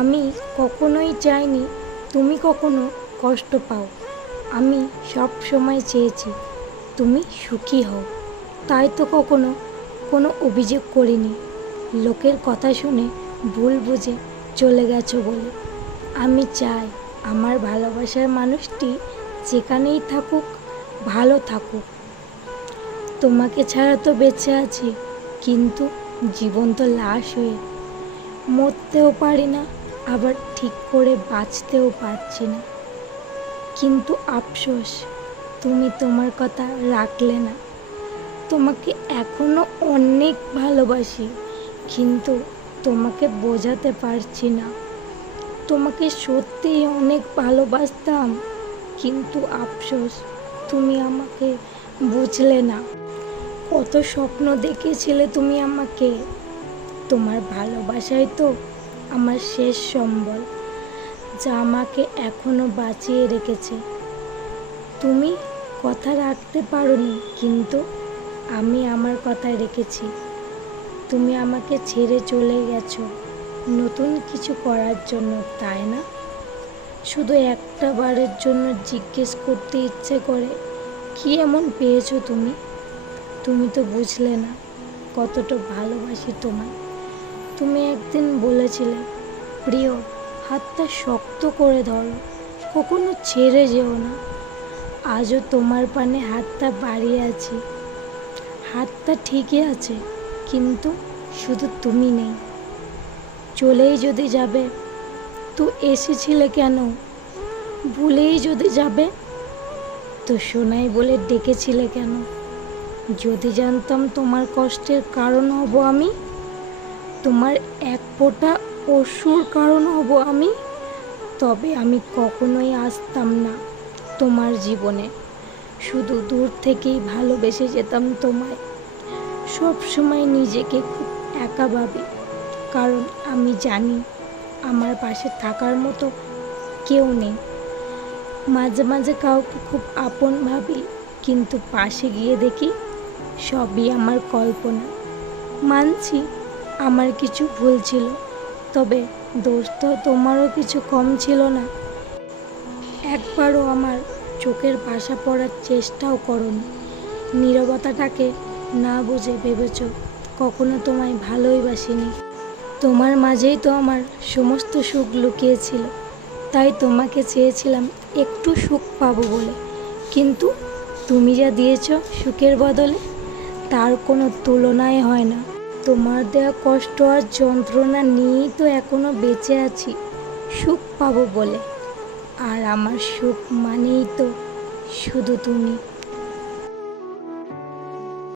আমি কখনোই চাইনি তুমি কখনো কষ্ট পাও। আমি সব সময় চেয়েছি তুমি সুখী হও। তাই তো কখনো কোনো অভিযোগ করিনি। লোকের কথা শুনে ভুল বুঝে চলে গেছো বলে। আমি চাই আমার ভালোবাসার মানুষটি যেখানেই থাকুক ভালো থাকুক। তোমাকে ছাড়া তো বেঁচে আছি, কিন্তু জীবন্ত লাশ হয়ে। মরতেও পারি না, আবার ঠিক করে বাঁচতেও পারছি না। কিন্তু আফসোস, তুমি তোমার কথা রাখলে না। তোমাকে এখনো অনেক ভালোবাসি, কিন্তু তোমাকে বোঝাতে পারছি না। তোমাকে সত্যিই অনেক ভালোবাসতাম, কিন্তু আফসোস তুমি আমাকে বুঝলে না। কত স্বপ্ন দেখেছিলে তুমি আমাকে। তোমার ভালোবাসাই তো আমার শেষ সম্বল, যা আমাকে এখনো বাঁচিয়ে রেখেছে। তুমি কথা রাখতে পারোনি, কিন্তু আমি আমার কথা রেখেছি। তুমি আমাকে ছেড়ে চলে গেছো নতুন কিছু করার জন্য, তাই না? শুধু একটা বারের জন্য জিজ্ঞেস করতে ইচ্ছে করে, কি এমন পেয়েছো তুমি? তুমি তো বুঝলে না কতটা ভালোবাসি তোমায়। তুমি একদিন বলেছিলে, প্রিয়, হাতটা শক্ত করে ধরো, কখনো ছেড়ে যেও না। আজও তোমার পানে হাতটা বাড়িয়ে আছি। হাতটা ঠিকই আছে, কিন্তু শুধু তুমি নেই। চলেই যদি যাবে তো এসেছিলে কেন? ভুলেই যদি যাবে তো সোনাই বলে ডেকেছিলে কেন? যদি জানতাম তোমার কষ্টের কারণ হব আমি, তোমার এক ফোঁটা অশ্রুর কারণ হব আমি, তবে আমি কখনোই আসতাম না তোমার জীবনে। শুধু দূর থেকেই ভালোবেসে যেতাম তোমায়। সব সময় নিজেকে খুব একা ভাবি, কারণ আমি জানি আমার পাশে থাকার মতো কেউ নেই। মাঝে মাঝে কাউকে খুব আপন ভাবি, কিন্তু পাশে গিয়ে দেখি সবই আমার কল্পনা। মানছি আমার কিছু ভুল ছিল, তবে দোষ তো তোমারও কিছু কম ছিল না। একবারও আমার চোখের ভাষা পড়ার চেষ্টাও করোনি। নীরবতাটাকে না বুঝে ভেবেছ কখনো তোমায় ভালোই বাসিনি। তোমার মাঝেই তো আমার সমস্ত সুখ লুকিয়েছিল, তাই তোমাকে চেয়েছিলাম একটু সুখ পাবো বলে। কিন্তু তুমি যা দিয়েছ সুখের বদলে, তার কোনো তুলনাই হয় না। তোমার দেওয়া কষ্ট আর যন্ত্রণা নিয়েই তো এখনো বেঁচে আছি সুখ পাবো বলে। আর আমার সুখ মানেই তো শুধু তুমি।